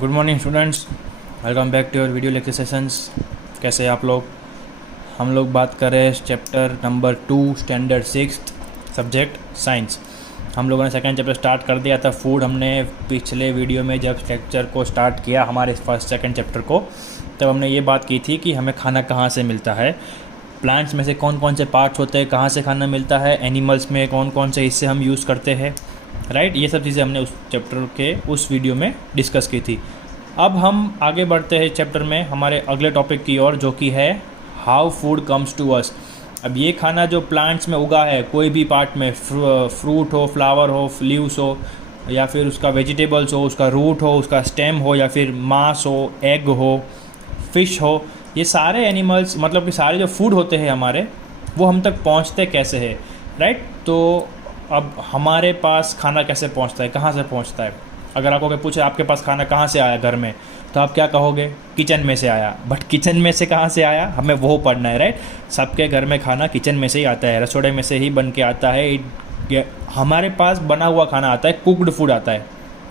Good morning students, welcome back to your video lecture sessions. कैसे हैं आप लोग? हम लोग बात कर रहे हैं chapter number 2 standard 6 subject science. हम लोगों ने सेकंड चैप्टर स्टार्ट कर दिया था फूड। हमने पिछले वीडियो में जब लेक्चर को स्टार्ट किया हमारे फर्स्ट सेकंड चैप्टर को, तब हमने ये बात की थी कि हमें खाना कहाँ से मिलता है, प्लांट्स में से कौन कौन से पार्ट्स होते हैं, कहाँ से खाना मिलता है, एनिमल्स में कौन कौन से हिस्से हम यूज़ करते हैं, राइट। ये सब चीज़ें हमने उस चैप्टर के उस वीडियो में डिस्कस की थी। अब हम आगे बढ़ते हैं चैप्टर में हमारे अगले टॉपिक की ओर, जो कि है how food comes to us. अब ये खाना जो प्लांट्स में उगा है, कोई भी पार्ट में, फ्रूट हो, फ्लावर हो, लीव्स हो, या फिर उसका वेजिटेबल्स हो, उसका रूट हो, उसका स्टेम हो, या फिर मांस हो, एग हो, फिश हो, ये सारे एनिमल्स, मतलब कि सारे जो फूड होते हैं हमारे, वो हम तक पहुंचते कैसे हैं, राइट। तो अब हमारे पास खाना कैसे पहुंचता है, कहाँ से पहुंचता है? अगर आपको पूछे आपके पास खाना कहाँ से आया घर में, तो आप क्या कहोगे? किचन में से आया। बट किचन में से कहाँ से आया, हमें वो पढ़ना है, राइट। सबके घर में खाना किचन में से ही आता है, रसोड़े में से ही बन के आता है। हमारे पास बना हुआ खाना आता है, कुकड फूड आता है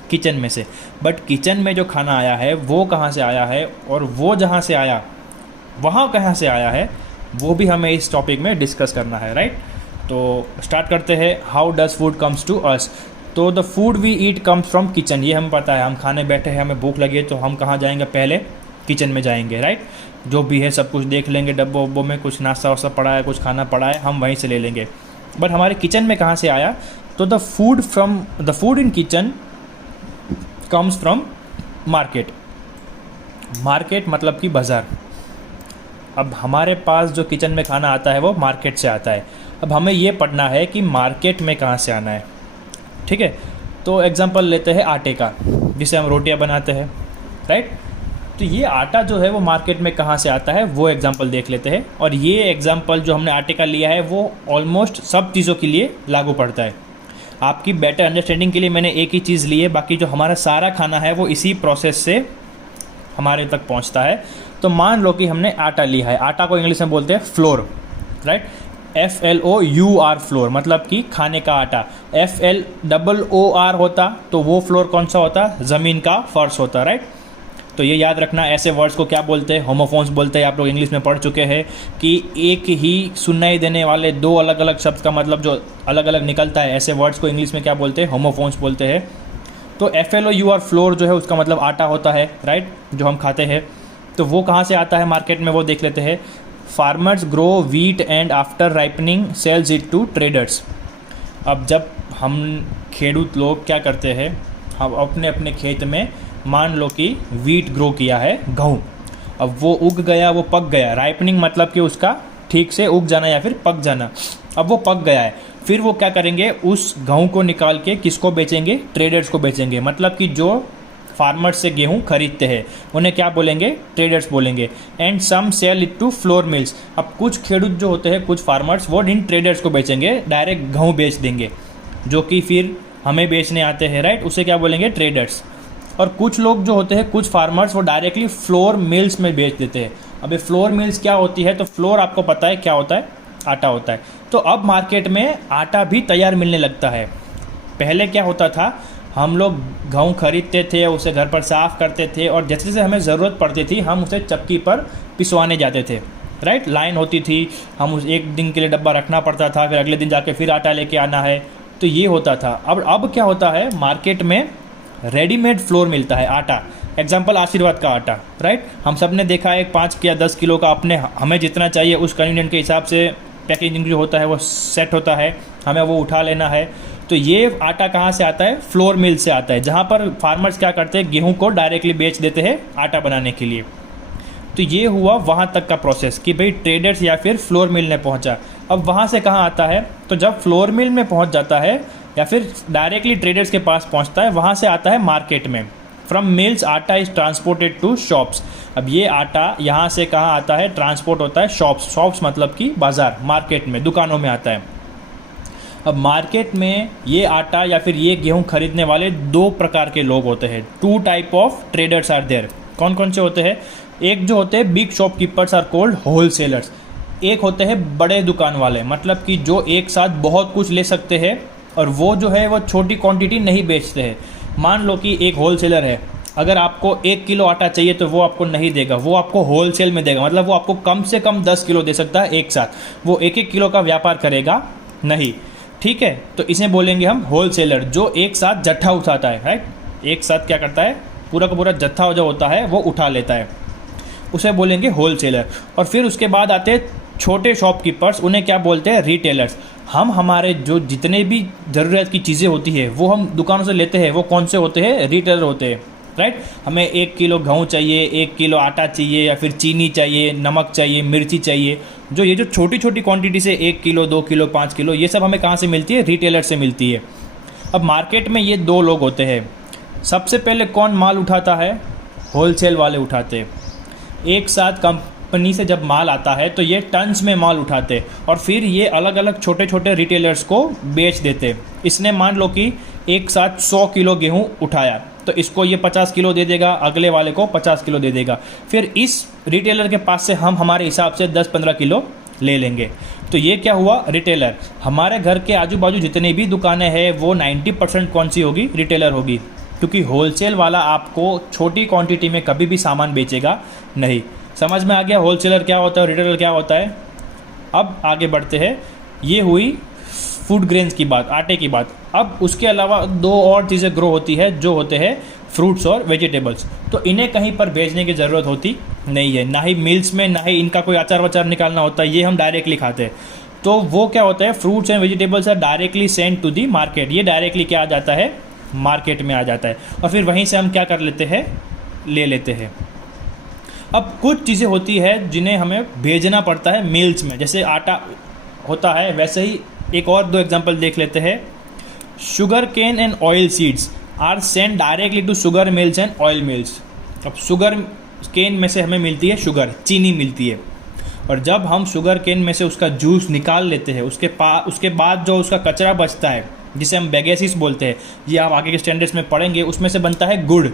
किचन में से। बट किचन में जो खाना आया है वो कहाँ से आया है, और वो जहाँ से आया वहाँ कहाँ से आया है, वो भी हमें इस टॉपिक में डिस्कस करना है, राइट। तो स्टार्ट करते हैं। How does food comes to us. तो the food we eat comes from kitchen. ये हमें पता है, हम खाने बैठे हैं, हमें भूख लगी है, तो हम कहाँ जाएंगे? पहले किचन में जाएंगे, राइट। जो भी है सब कुछ देख लेंगे, डब्बों वब्बों में कुछ नाश्ता वास्ता पड़ा है, कुछ खाना पड़ा है, हम वहीं से ले लेंगे। बट हमारे किचन में कहाँ से आया? तो the food in kitchen comes from market. Market मतलब कि बाज़ार। अब हमारे पास जो किचन में खाना आता है वो मार्केट से आता है। अब हमें ये पढ़ना है कि मार्केट में कहाँ से आना है, ठीक है। तो एग्जांपल लेते हैं आटे का, जिसे हम रोटियां बनाते हैं, राइट। तो ये आटा जो है वो मार्केट में कहाँ से आता है, वो एग्जांपल देख लेते हैं। और ये एग्जांपल जो हमने आटे का लिया है वो ऑलमोस्ट सब चीज़ों के लिए लागू पड़ता है। आपकी बेटर अंडरस्टैंडिंग के लिए मैंने एक ही चीज़ ली है, बाकी जो हमारा सारा खाना है वो इसी प्रोसेस से हमारे तक पहुँचता है। तो मान लो कि हमने आटा लिया है, आटा को इंग्लिश में बोलते हैं फ्लोर, राइट। FLOUR फ्लोर, मतलब कि खाने का आटा। FLOOR होता तो वो फ्लोर कौन सा होता? ज़मीन का फर्श होता, राइट। तो ये याद रखना, ऐसे वर्ड्स को क्या बोलते हैं? होमोफोन्स बोलते हैं। आप लोग इंग्लिश में पढ़ चुके हैं कि एक ही सुनाई देने वाले दो अलग अलग शब्द का मतलब जो अलग अलग निकलता है, ऐसे वर्ड्स को इंग्लिश में क्या बोलते हैं? होमोफोन्स बोलते हैं। तो FLOUR फ्लोर जो है उसका मतलब आटा होता है, राइट, जो हम खाते हैं। तो वो कहाँ से आता है मार्केट में, वो देख लेते हैं। Farmers grow wheat and after ripening sells it to traders. अब जब हम खेडूत लोग क्या करते हैं, हम अपने अपने खेत में मान लो कि वीट ग्रो किया है, गेहूँ। अब वो उग गया, वो पक गया। राइपनिंग मतलब कि उसका ठीक से उग जाना या फिर पक जाना। अब वो पक गया है, फिर वो क्या करेंगे? उस गेहूँ को निकाल के किसको बेचेंगे? ट्रेडर्स को बेचेंगे। मतलब कि जो फार्मर्स से गेहूँ खरीदते हैं उन्हें क्या बोलेंगे? ट्रेडर्स बोलेंगे। And some sell it to flour mills. अब कुछ खेडूत जो होते हैं, कुछ फार्मर्स, वो इन ट्रेडर्स को बेचेंगे, डायरेक्ट गेहूँ बेच देंगे, जो कि फिर हमें बेचने आते हैं, राइट, उसे क्या बोलेंगे? ट्रेडर्स। और कुछ लोग जो होते हैं, कुछ फार्मर्स, वो डायरेक्टली फ्लोर मिल्स में बेच देते हैं। अब ये फ्लोर मिल्स क्या होती है? तो फ्लोर आपको पता है क्या होता है? आटा होता है। तो अब मार्केट में आटा भी तैयार मिलने लगता है। पहले क्या होता था, हम लोग गेहूँ खरीदते थे, उसे घर पर साफ़ करते थे, और जैसे जैसे हमें ज़रूरत पड़ती थी हम उसे चक्की पर पिसवाने जाते थे, राइट। लाइन होती थी, हम उस एक दिन के लिए डब्बा रखना पड़ता था, फिर अगले दिन जाके फिर आटा लेके आना है। तो ये होता था। अब क्या होता है, मार्केट में रेडीमेड फ्लोर मिलता है, आटा। एग्जाम्पल आशीर्वाद का आटा, राइट। हम सब ने देखा है 5 या 10 किलो का, अपने हमें जितना चाहिए उस कन्वीनियंट के हिसाब से पैकेजिंग जो होता है वो सेट होता है, हमें वो उठा लेना है। तो ये आटा कहाँ से आता है? फ्लोर मिल से आता है, जहाँ पर फार्मर्स क्या करते हैं, गेहूं को डायरेक्टली बेच देते हैं आटा बनाने के लिए। तो ये हुआ वहाँ तक का प्रोसेस कि भाई ट्रेडर्स या फिर फ्लोर मिल में पहुँचा। अब वहाँ से कहाँ आता है? तो जब फ्लोर मिल में पहुँच जाता है या फिर डायरेक्टली ट्रेडर्स के पास पहुँचता है, वहाँ से आता है मार्केट में। फ्रॉम मिल्स आटा इज़ ट्रांसपोर्टेड टू शॉप्स। अब ये आटा यहाँ से कहाँ आता है? ट्रांसपोर्ट होता है शॉप्स। शॉप्स मतलब कि बाज़ार, मार्केट में, दुकानों में आता है। अब मार्केट में ये आटा या फिर ये गेहूं खरीदने वाले दो प्रकार के लोग होते हैं। 2 type of traders are there. कौन कौन से होते हैं? एक जो होते हैं big shopkeepers are called wholesalers. एक होते हैं बड़े दुकान वाले, मतलब कि जो एक साथ बहुत कुछ ले सकते हैं और वो जो है वो छोटी क्वांटिटी नहीं बेचते हैं। मान लो कि एक होलसेलर है, अगर आपको 1 किलो आटा चाहिए तो वो आपको नहीं देगा, वो आपको होलसेल में देगा, मतलब वो आपको कम से कम 10 किलो दे सकता है एक साथ, वो 1-1 किलो का व्यापार करेगा नहीं, ठीक है। तो इसे बोलेंगे हम होलसेलर, जो एक साथ जत्था उठाता है, राइट, एक साथ क्या करता है, पूरा का पूरा जत्था जो होता है वो उठा लेता है, उसे बोलेंगे होलसेलर। और फिर उसके बाद आते हैं छोटे शॉपकीपर्स, उन्हें क्या बोलते हैं, रिटेलर्स। हम हमारे जो जितने भी ज़रूरत की चीज़ें होती है वो हम दुकानों से लेते हैं, वो कौन से होते हैं, रिटेलर होते हैं, राइट। हमें 1 किलो गेहूँ चाहिए, 1 किलो आटा चाहिए, या फिर चीनी चाहिए, नमक चाहिए, मिर्ची चाहिए, ये जो छोटी छोटी क्वांटिटी से 1 किलो 2 किलो 5 किलो, ये सब हमें कहाँ से मिलती है, रिटेलर से मिलती है। अब मार्केट में ये 2 लोग होते हैं, सबसे पहले कौन माल उठाता है, होलसेल वाले उठाते हैं। एक साथ कंपनी से जब माल आता है तो ये टन्स में माल उठाते और फिर ये अलग अलग छोटे छोटे रिटेलर्स को बेच देते। इसने मान लो कि एक साथ 100 किलो गेहूँ उठाया, तो इसको ये 50 किलो दे देगा, अगले वाले को 50 किलो दे देगा, फिर इस रिटेलर के पास से हम हमारे हिसाब से 10-15 किलो ले लेंगे। तो ये क्या हुआ, रिटेलर। हमारे घर के आजू बाजू जितनी भी दुकानें हैं वो 90% कौन सी होगी, रिटेलर होगी, क्योंकि होलसेल वाला आपको छोटी क्वांटिटी में कभी भी सामान बेचेगा नहीं। समझ में आ गया होलसेलर क्या होता है, रिटेलर क्या होता है। अब आगे बढ़ते हैं, ये हुई फूड ग्रेन्स की बात, आटे की बात। अब उसके अलावा 2 और चीज़ें ग्रो होती है, जो होते हैं फ्रूट्स और वेजिटेबल्स। तो इन्हें कहीं पर भेजने की ज़रूरत होती नहीं है, ना ही मिल्स में, ना ही इनका कोई अचार वचार निकालना होता है, ये हम डायरेक्टली खाते हैं। तो वो क्या होता है, fruits and vegetables are directly send to the market, ये डायरेक्टली क्या आ जाता है, मार्केट में आ जाता है, और फिर वहीं से हम क्या कर लेते हैं, ले लेते हैं। अब कुछ चीज़ें होती है जिन्हें हमें भेजना पड़ता है मिल्स में, जैसे आटा होता है, वैसे ही एक और 2 एग्जांपल देख लेते हैं। Sugar cane and oil seeds are send directly to sugar mills and oil mills. अब शुगर केन में से हमें मिलती है शुगर, चीनी मिलती है, और जब हम शुगर केन में से उसका जूस निकाल लेते हैं, उसके बाद जो उसका कचरा बचता है, जिसे हम बेगेसिस बोलते हैं, ये आप आगे के स्टैंडर्ड्स में पढ़ेंगे, उसमें से बनता है गुड़,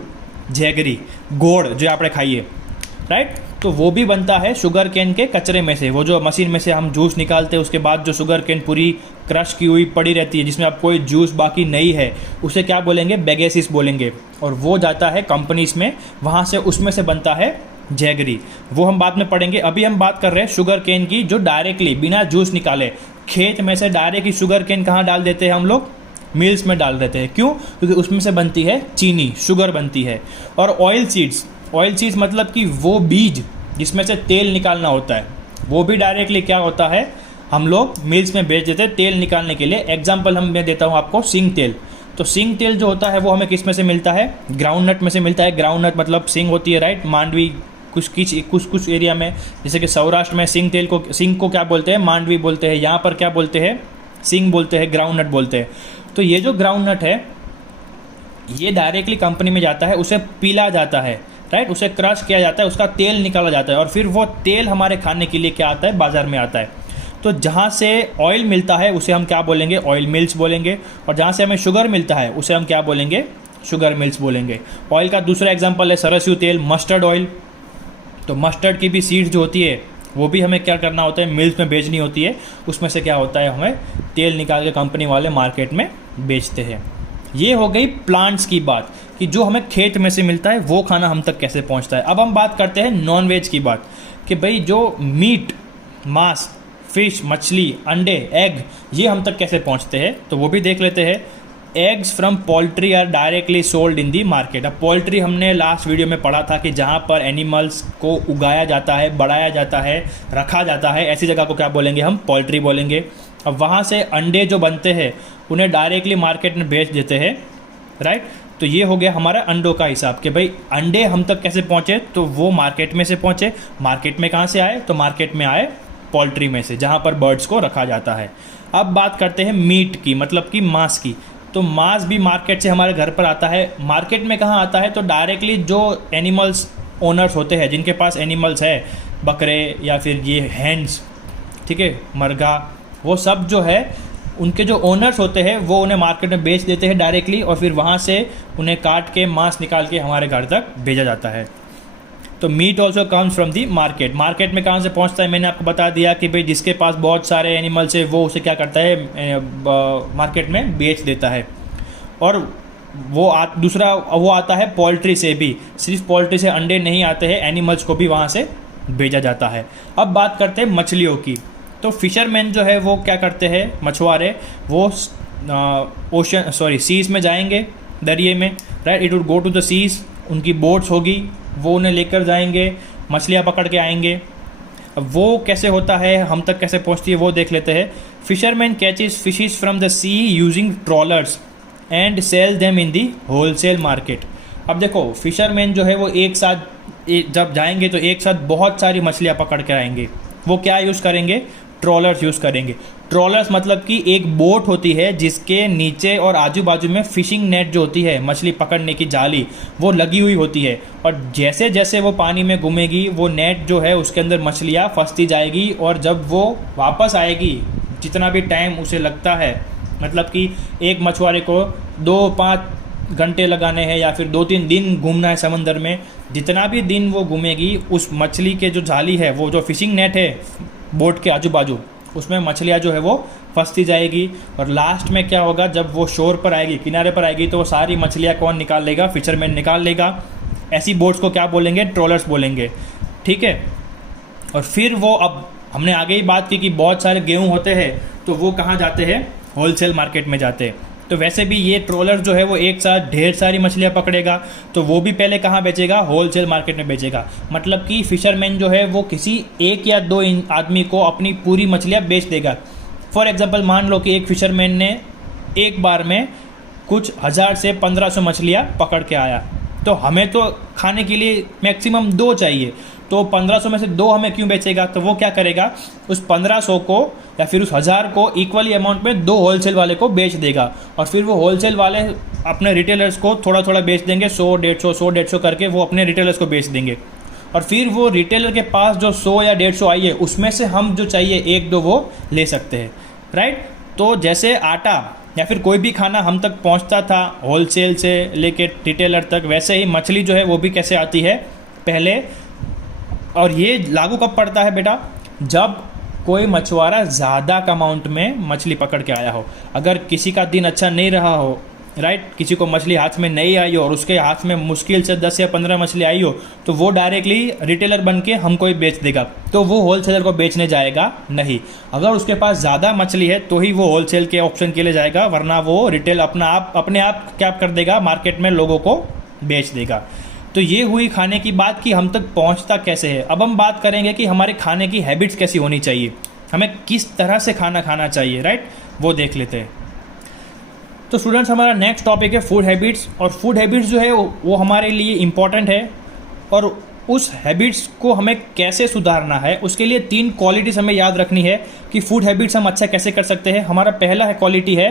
जैगरी, गोड़ जो आपने खाइए, राइट। तो वो भी बनता है शुगर केन के कचरे में से, वो जो मशीन में से हम जूस निकालते हैं, उसके बाद जो शुगर केन पूरी क्रश की हुई पड़ी रहती है, जिसमें अब कोई जूस बाकी नहीं है, उसे क्या बोलेंगे, बेगेसिस बोलेंगे, और वो जाता है कंपनीज में, वहाँ से उसमें से बनता है जैगरी, वो हम बाद में पढ़ेंगे। अभी हम बात कर रहे हैं शुगर केन की, जो डायरेक्टली बिना जूस निकाले खेत में से डायरेक्टली शुगर केन कहाँ डाल देते हैं हम लोग, मिल्स में डाल देते हैं। क्यों, क्योंकि उसमें से बनती है चीनी, शुगर बनती है। और ऑयल सीड्स मतलब कि वो बीज जिसमें से तेल निकालना होता है, वो भी डायरेक्टली क्या होता है, हम लोग मिल्स में बेच देते हैं तेल निकालने के लिए। एग्जाम्पल मैं देता हूँ आपको, सिंग तेल। तो सिंग तेल जो होता है वो हमें किस में से मिलता है, ग्राउंड नट में से मिलता है। ग्राउंड नट मतलब सिंग होती है, राइट, मांडवी, कुछ एरिया में, जैसे कि सौराष्ट्र में सिंग को क्या बोलते हैं, मांडवी बोलते हैं, यहाँ पर क्या बोलते हैं, सिंग बोलते हैं, ग्राउंड नट बोलते हैं। तो ये जो ग्राउंड नट है ये डायरेक्टली कंपनी में जाता है, उसे पीला जाता है, राइट, उसे क्रश किया जाता है, उसका तेल निकाला जाता है, और फिर वो तेल हमारे खाने के लिए क्या आता है, बाज़ार में आता है। तो जहाँ से ऑयल मिलता है उसे हम क्या बोलेंगे, ऑयल मिल्स बोलेंगे, और जहाँ से हमें शुगर मिलता है उसे हम क्या बोलेंगे, शुगर मिल्स बोलेंगे। ऑयल का दूसरा एग्जांपल है सरसों तेल, मस्टर्ड ऑयल। तो मस्टर्ड की भी सीड्स जो होती है वो भी हमें क्या करना होता है, मिल्स में भेजनी होती है, उसमें से क्या होता है, हमें तेल निकाल के कंपनी वाले मार्केट में बेचते हैं। ये हो गई प्लांट्स की बात, कि जो हमें खेत में से मिलता है वो खाना हम तक कैसे पहुंचता है। अब हम बात करते हैं नॉन वेज की बात, कि भाई जो मीट, मांस, फिश, मछली, अंडे, एग, ये हम तक कैसे पहुंचते हैं, तो वो भी देख लेते हैं। Eggs from poultry are directly sold in the market. अब पोल्ट्री हमने लास्ट वीडियो में पढ़ा था कि जहाँ पर एनिमल्स को उगाया जाता है, बढ़ाया जाता है, रखा जाता है, ऐसी जगह को क्या बोलेंगे, हम पोल्ट्री बोलेंगे। अब वहाँ से अंडे जो बनते हैं उन्हें डायरेक्टली मार्केट में बेच देते हैं, राइट। तो ये हो गया हमारा अंडों का हिसाब, कि भाई अंडे हम तक कैसे पहुँचे, तो वो मार्केट में से पहुँचे। मार्केट में कहाँ से आए, तो मार्केट में आए पोल्ट्री में से, जहाँ पर बर्ड्स को रखा जाता है। अब बात करते हैं मीट की, मतलब कि मांस की। तो मांस भी मार्केट से हमारे घर पर आता है। मार्केट में कहाँ आता है, तो डायरेक्टली जो एनिमल्स ओनर्स होते हैं, जिनके पास एनिमल्स है, बकरे या फिर ये हैंड्स, ठीक है, मर्गा, वो सब जो है उनके जो ओनर्स होते हैं वो उन्हें मार्केट में बेच देते हैं डायरेक्टली, और फिर वहाँ से उन्हें काट के मांस निकाल के हमारे घर तक भेजा जाता है। तो meet also comes from the market. Market में कहाँ से पहुँचता है, मैंने आपको बता दिया कि भाई जिसके पास बहुत सारे एनिमल्स है वो उसे क्या करता है, मार्केट में बेच देता है। और दूसरा वो आता है पोल्ट्री से भी, सिर्फ पोल्ट्री से अंडे नहीं आते हैं, एनिमल्स को भी वहाँ से भेजा जाता है। अब बात करते हैं मछलियों की। तो फिशरमैन जो है वो क्या करते हैं, मछुआरे, वो सीज़ में जाएंगे, दरिए में, right. It would go to the seas, उनकी बोट्स होगी, वो उन्हें लेकर जाएंगे, मछलियाँ पकड़ के आएंगे। अब वो कैसे होता है, हम तक कैसे पहुँचती है, वो देख लेते हैं। Fisherman catches fishes from the sea using trawlers and sell them in the wholesale market. अब देखो, फिशरमैन जो है वो एक साथ जब जाएंगे तो एक साथ बहुत सारी मछलियाँ पकड़ कर आएंगे। वो क्या यूज़ करेंगे, ट्रॉलर्स यूज़ करेंगे। ट्रॉलर्स मतलब कि एक बोट होती है जिसके नीचे और आजू बाजू में फिशिंग नेट जो होती है, मछली पकड़ने की जाली, वो लगी हुई होती है। और जैसे जैसे वो पानी में घूमेगी, वो नेट जो है उसके अंदर मछलियाँ फंसती जाएगी, और जब वो वापस आएगी, जितना भी टाइम उसे लगता है, मतलब कि एक मछुआरे को 2-5 घंटे लगाने हैं या फिर 2-3 दिन घूमना है समंदर में, जितना भी दिन वो घूमेगी, उस मछली के जो जाली है, वो जो फिशिंग नेट है बोट के आजू बाजू, उसमें मछलियाँ जो है वो फंसती जाएगी। और लास्ट में क्या होगा, जब वो शोर पर आएगी, किनारे पर आएगी, तो वो सारी मछलियाँ कौन निकाल लेगा, फिशरमैन निकाल लेगा। ऐसी बोट्स को क्या बोलेंगे, ट्रॉलर्स बोलेंगे, ठीक है। और फिर वो, अब हमने आगे ही बात की कि बहुत सारे गेहूँ होते हैं, तो वो कहाँ जाते हैं, होलसेल मार्केट में जाते हैं। तो वैसे भी ये ट्रॉलर जो है वो एक साथ ढेर सारी मछलियाँ पकड़ेगा, तो वो भी पहले कहाँ बेचेगा, होलसेल मार्केट में बेचेगा। मतलब कि फिशरमैन जो है वो किसी 1 या 2 आदमी को अपनी पूरी मछलियाँ बेच देगा। फॉर एग्जांपल, मान लो कि एक फिशरमैन ने एक बार में कुछ 1000 से 1500 मछलियाँ पकड़ के आया, तो हमें तो खाने के लिए मैक्सिमम 2 चाहिए, तो 1500 में से 2 हमें क्यों बेचेगा। तो वो क्या करेगा, उस 1500 को या फिर उस 1000 को इक्वली अमाउंट में 2 होलसेल वाले को बेच देगा, और फिर वो होलसेल वाले अपने रिटेलर्स को थोड़ा थोड़ा बेच देंगे, 100-150 करके वो अपने रिटेलर्स को बेच देंगे। और फिर वो रिटेलर के पास जो 100 या 150 आई है, उसमें से हम जो चाहिए 1-2 वो ले सकते हैं, राइट। तो जैसे आटा या फिर कोई भी खाना हम तक पहुंचता था होलसेल से लेके रिटेलर तक, वैसे ही मछली जो है वो भी कैसे आती है पहले। और ये लागू कब पड़ता है बेटा, जब कोई मछुआरा ज़्यादा अमाउंट में मछली पकड़ के आया हो। अगर किसी का दिन अच्छा नहीं रहा हो, राइट, किसी को मछली हाथ में नहीं आई हो और उसके हाथ में मुश्किल से 10 या 15 मछली आई हो, तो वो डायरेक्टली रिटेलर बन के हमको ही बेच देगा, तो वो होलसेलर को बेचने जाएगा नहीं। अगर उसके पास ज़्यादा मछली है तो ही वो होलसेल के ऑप्शन के लिए जाएगा, वरना वो रिटेल अपने आप क्या कर देगा, मार्केट में लोगों को बेच देगा। तो ये हुई खाने की बात कि हम तक पहुंचता कैसे है। अब हम बात करेंगे कि हमारे खाने की हैबिट्स कैसी होनी चाहिए, हमें किस तरह से खाना खाना चाहिए, राइट, वो देख लेते हैं। तो स्टूडेंट्स, हमारा नेक्स्ट टॉपिक है फूड हैबिट्स। और फूड हैबिट्स जो है वो हमारे लिए इम्पॉर्टेंट है, और उस हैबिट्स को हमें कैसे सुधारना है, उसके लिए 3 क्वालिटीज़ हमें याद रखनी है कि फूड हैबिट्स हम अच्छा कैसे कर सकते हैं। हमारा पहला क्वालिटी है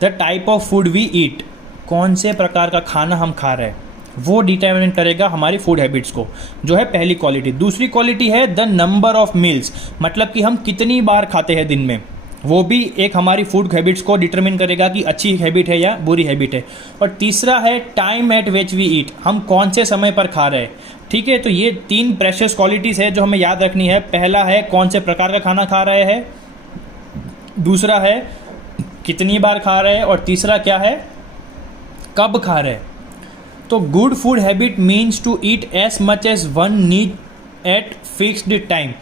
the type of food we eat, कौन से प्रकार का खाना हम खा रहे हैं, वो डिटरमिन करेगा हमारी फूड हैबिट्स को, जो है पहली क्वालिटी। दूसरी क्वालिटी है द नंबर ऑफ मील्स, मतलब कि हम कितनी बार खाते हैं दिन में, वो भी एक हमारी फूड हैबिट्स को डिटरमिन करेगा कि अच्छी हैबिट है या बुरी हैबिट है। और तीसरा है time at which we eat, हम कौन से समय पर खा रहे हैं, ठीक है। तो ये 3 प्रेशियस क्वालिटीज़ है जो हमें याद रखनी है। पहला है कौन से प्रकार का खाना खा रहे हैं, दूसरा है कितनी बार खा रहे हैं, और तीसरा क्या है, कब खा रहे हैं। तो good food habit means to eat as much as one need at fixed time.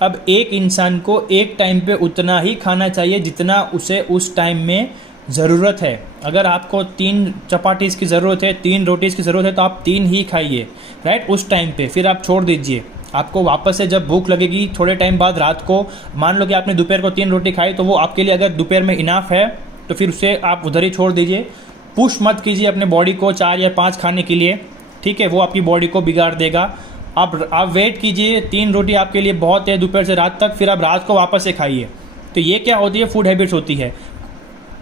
अब एक इंसान को एक टाइम पे उतना ही खाना चाहिए जितना उसे उस टाइम में ज़रूरत है। अगर आपको 3 चपातीज़ की ज़रूरत है, 3 रोटीज़ की ज़रूरत है, तो आप 3 ही खाइए, राइट, उस टाइम पे। फिर आप छोड़ दीजिए। आपको वापस से जब भूख लगेगी थोड़े टाइम बाद रात को, मान लो कि आपने दोपहर को 3 रोटी खाई, तो वो आपके लिए अगर दोपहर में इनाफ है तो फिर उसे आप उधर ही छोड़ दीजिए। पुश मत कीजिए अपने बॉडी को 4 या 5 खाने के लिए, ठीक है, वो आपकी बॉडी को बिगाड़ देगा। आप वेट कीजिए, 3 रोटी आपके लिए बहुत है दोपहर से रात तक, फिर आप रात को वापस से खाइए। तो ये क्या होती है, फूड हैबिट्स होती है।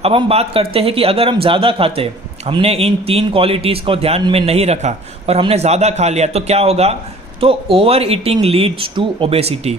अब हम बात करते हैं कि अगर हम ज़्यादा खाते, हमने इन 3 क्वालिटीज़ को ध्यान में नहीं रखा और हमने ज़्यादा खा लिया, तो क्या होगा, तो over eating leads to obesity.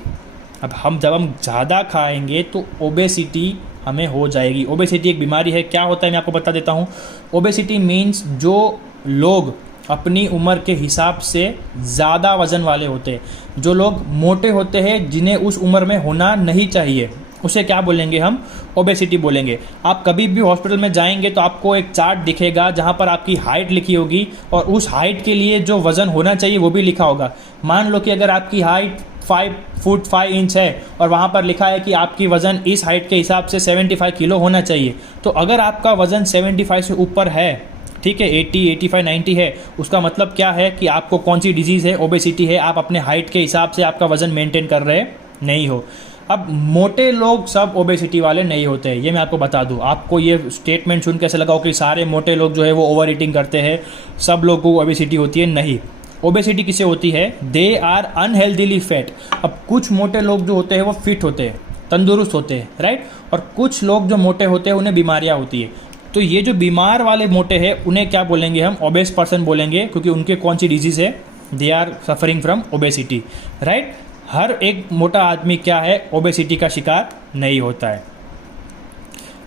अब जब हम ज़्यादा खाएंगे तो ओबेसिटी हमें हो जाएगी। ओबेसिटी एक बीमारी है, क्या होता है मैं आपको बता देता हूँ। ओबेसिटी मीन्स जो लोग अपनी उम्र के हिसाब से ज़्यादा वज़न वाले होते हैं, जो लोग मोटे होते हैं जिन्हें उस उम्र में होना नहीं चाहिए, उसे क्या बोलेंगे हम, ओबेसिटी बोलेंगे। आप कभी भी हॉस्पिटल में जाएंगे तो आपको एक चार्ट दिखेगा जहाँ पर आपकी हाइट लिखी होगी और उस हाइट के लिए जो वज़न होना चाहिए वो भी लिखा होगा। मान लो कि अगर आपकी हाइट 5 फुट 5 इंच है और वहाँ पर लिखा है कि आपकी वज़न इस हाइट के हिसाब से 75 किलो होना चाहिए, तो अगर आपका वज़न 75 से ऊपर है, ठीक है, 80, 85, 90 है, उसका मतलब क्या है कि आपको कौन सी डिजीज़ है, ओबेसिटी है, आप अपने हाइट के हिसाब से आपका वज़न मेंटेन कर रहे नहीं हो। अब मोटे लोग सब ओबेसिटी वाले नहीं होते हैं, ये मैं आपको बता दूं। आपको ये स्टेटमेंट सुन कैसे लगा हो कि सारे मोटे लोग जो है वो ओवर ईटिंग करते हैं, सब लोगों को ओबेसिटी होती है, नहीं। ओबेसिटी किसे होती है, दे आर अनहेल्दीली फैट। अब कुछ मोटे लोग जो होते हैं वो फिट होते हैं, तंदुरुस्त होते हैं, राइट, और कुछ लोग जो मोटे होते हैं उन्हें बीमारियाँ होती है। तो ये जो बीमार वाले मोटे हैं उन्हें क्या बोलेंगे हम, ओबेस पर्सन बोलेंगे, क्योंकि उनके कौन सी डिजीज़ है, they are suffering from obesity, right. हर एक मोटा आदमी क्या है, ओबेसिटी का शिकार नहीं होता है।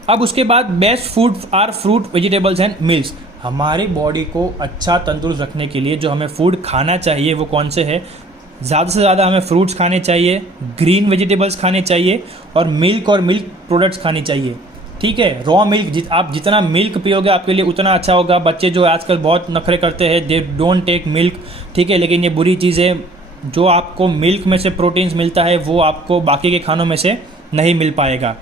अब उसके बाद best food are fruit, vegetables and milks. हमारी बॉडी को अच्छा तंदुरुस्त रखने के लिए जो हमें फूड खाना चाहिए वो कौन से है, ज़्यादा से ज़्यादा हमें फ्रूट्स खाने चाहिए, ग्रीन वेजिटेबल्स खाने चाहिए और मिल्क प्रोडक्ट्स खाने चाहिए, ठीक है। रॉ मिल्क, आप जितना मिल्क पियोगे आपके लिए उतना अच्छा होगा। बच्चे जो आजकल बहुत नखरे करते हैं, दे डोंट टेक मिल्क, ठीक है, लेकिन ये बुरी चीज़ है। जो आपको मिल्क में से प्रोटीन्स मिलता है वो आपको बाकी के खानों में से नहीं मिल पाएगा,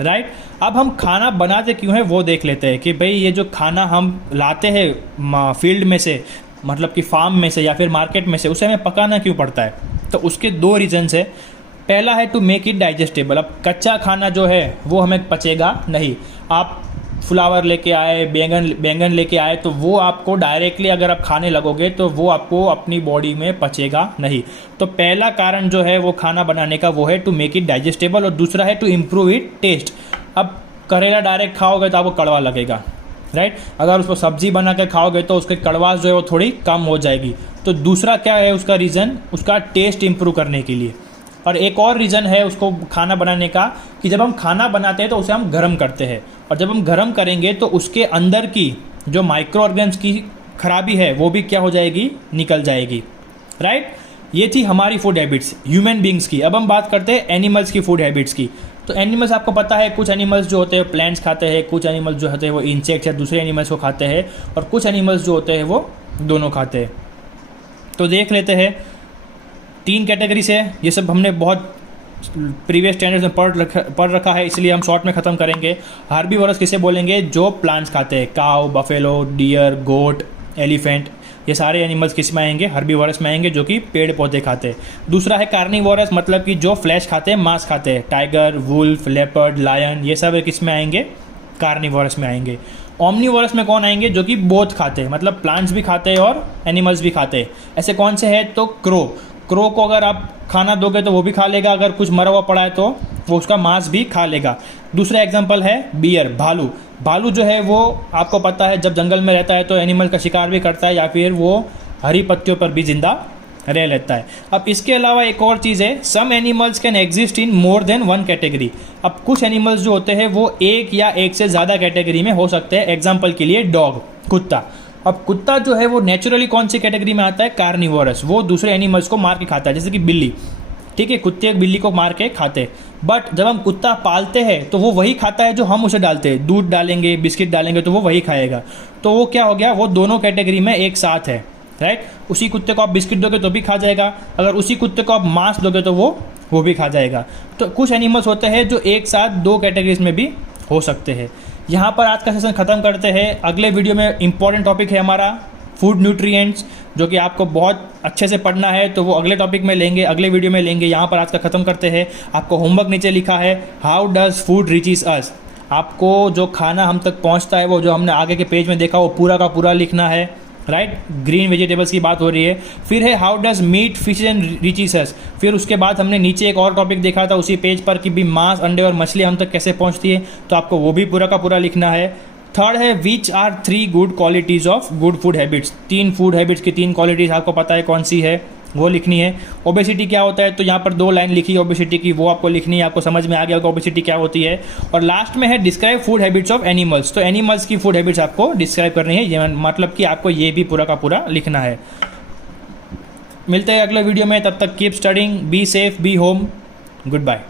राइट। अब हम खाना बनाते क्यों हैं वो देख लेते हैं कि भाई ये जो खाना हम लाते हैं फील्ड में से, मतलब कि फार्म में से या फिर मार्केट में से, उसे हमें पकाना क्यों पड़ता है। तो उसके 2 रीजन्स है। पहला है टू मेक इट डाइजेस्टेबल। अब कच्चा खाना जो है वो हमें पचेगा नहीं। आप फ्लावर लेके आए, बैंगन लेके आए, तो वो आपको डायरेक्टली अगर आप खाने लगोगे तो वो आपको अपनी बॉडी में पचेगा नहीं। तो पहला कारण जो है वो खाना बनाने का वो है टू मेक इट डाइजेस्टेबल, और दूसरा है टू इम्प्रूव इट टेस्ट। अब करेला डायरेक्ट खाओगे तो आपको कड़वा लगेगा, राइट। अगर उसको सब्जी बना कर खाओगे तो उसकी कड़वाश जो है वो थोड़ी कम हो जाएगी। तो दूसरा क्या है उसका रीज़न, उसका टेस्ट इम्प्रूव करने के लिए। और एक और रीज़न है उसको खाना बनाने का कि जब हम खाना बनाते हैं तो उसे हम गर्म करते हैं, और जब हम गर्म करेंगे तो उसके अंदर की जो माइक्रो ऑर्गेन्स की खराबी है वो भी क्या हो जाएगी, निकल जाएगी, राइट। ये थी हमारी फूड हैबिट्स ह्यूमन बींग्स की। अब हम बात करते हैं एनिमल्स की फूड हैबिट्स की। तो एनिमल्स आपको पता है, कुछ एनिमल्स जो होते हैं प्लांट्स खाते हैं, कुछ एनिमल्स जो होते हैं वो इंसेक्ट्स या दूसरे एनिमल्स को खाते हैं, और कुछ एनिमल्स जो होते हैं वो दोनों खाते हैं। तो देख लेते हैं 3 कैटेगरी से। ये सब हमने बहुत प्रीवियस स्टैंडर्ड्स में पढ़ रखा है, इसलिए हम शॉर्ट में ख़त्म करेंगे। हार्बीवोरस किसे बोलेंगे, जो प्लांट्स खाते हैं, काउ, बफेलो, डियर, गोट, एलिफेंट, ये सारे एनिमल्स किस में आएंगे, हार्बीवोरस में आएंगे, जो कि पेड़ पौधे खाते हैं। दूसरा है कार्निवोरस, मतलब कि जो फ्लैश खाते हैं, मांस खाते हैं, टाइगर, वुल्फ, लेपर्ड, लायन, ये सब किस में आएंगे, कार्निवोरस में आएंगे। ओमनीवोरस में कौन आएंगे, जो कि बोथ खाते हैं, मतलब प्लांट्स भी खाते हैं और एनिमल्स भी खाते हैं। ऐसे कौन से हैं, तो क्रो को अगर आप खाना दोगे तो वो भी खा लेगा, अगर कुछ मरा हुआ पड़ा है तो वो उसका मांस भी खा लेगा। दूसरा एग्जांपल है बियर, भालू जो है वो आपको पता है जब जंगल में रहता है तो एनिमल का शिकार भी करता है, या फिर वो हरी पत्तियों पर भी जिंदा रह लेता है। अब इसके अलावा एक और चीज़ है, some animals can exist in more than 1 category. अब कुछ एनिमल्स जो होते हैं वो एक या एक से ज़्यादा कैटेगरी में हो सकते हैं। एग्जाम्पल के लिए डॉग, कुत्ता। अब कुत्ता जो है वो नेचुरली कौन सी कैटेगरी में आता है, कार्निवोरस। वो दूसरे एनिमल्स को मार के खाता है, जैसे कि बिल्ली, ठीक है, कुत्ते बिल्ली को मार के खाते हैं। बट जब हम कुत्ता पालते हैं तो वो वही खाता है जो हम उसे डालते हैं। दूध डालेंगे, बिस्किट डालेंगे तो वो वही खाएगा। तो वो क्या हो गया, वो दोनों कैटेगरी में एक साथ है, राइट। उसी कुत्ते को आप बिस्किट दोगे तो भी खा जाएगा, अगर उसी कुत्ते को आप मांस दोगे तो वो भी खा जाएगा। तो कुछ एनिमल्स होते हैं जो एक साथ 2 कैटेगरीज में भी हो सकते हैं। यहाँ पर आज का सेशन ख़त्म करते हैं। अगले वीडियो में इंपॉर्टेंट टॉपिक है हमारा फूड न्यूट्रिएंट्स, जो कि आपको बहुत अच्छे से पढ़ना है, तो वो अगले टॉपिक में लेंगे, अगले वीडियो में लेंगे। यहाँ पर आज का ख़त्म करते हैं। आपको होमवर्क नीचे लिखा है, हाउ डज फूड रीचेस अस। आपको जो खाना हम तक पहुँचता है वो जो हमने आगे के पेज में देखा वो पूरा का पूरा लिखना है, राइट। ग्रीन वेजिटेबल्स की बात हो रही है। फिर है how does meat, fish and reaches us. फिर उसके बाद हमने नीचे एक और टॉपिक देखा था उसी पेज पर कि भी मांस, अंडे और मछली हम तक कैसे पहुंचती है, तो आपको वो भी पूरा का पूरा लिखना है। थर्ड है which are 3 good qualities of good food habits. 3 food habits की 3 क्वालिटीज़ आपको पता है कौन सी है, वो लिखनी है। ओबेसिटी क्या होता है, तो यहाँ पर 2 लाइन लिखी है ओबेसिटी की, वो आपको लिखनी है। आपको समझ में आ गया होगा ओबेसिटी क्या होती है। और लास्ट में है describe food habits of animals. तो एनिमल्स की फूड हैबिट्स आपको डिस्क्राइब करनी है, ये मतलब कि आपको ये भी पूरा का पूरा लिखना है। मिलते हैं अगले वीडियो में, तब तक keep studying, be safe, be home, good bye.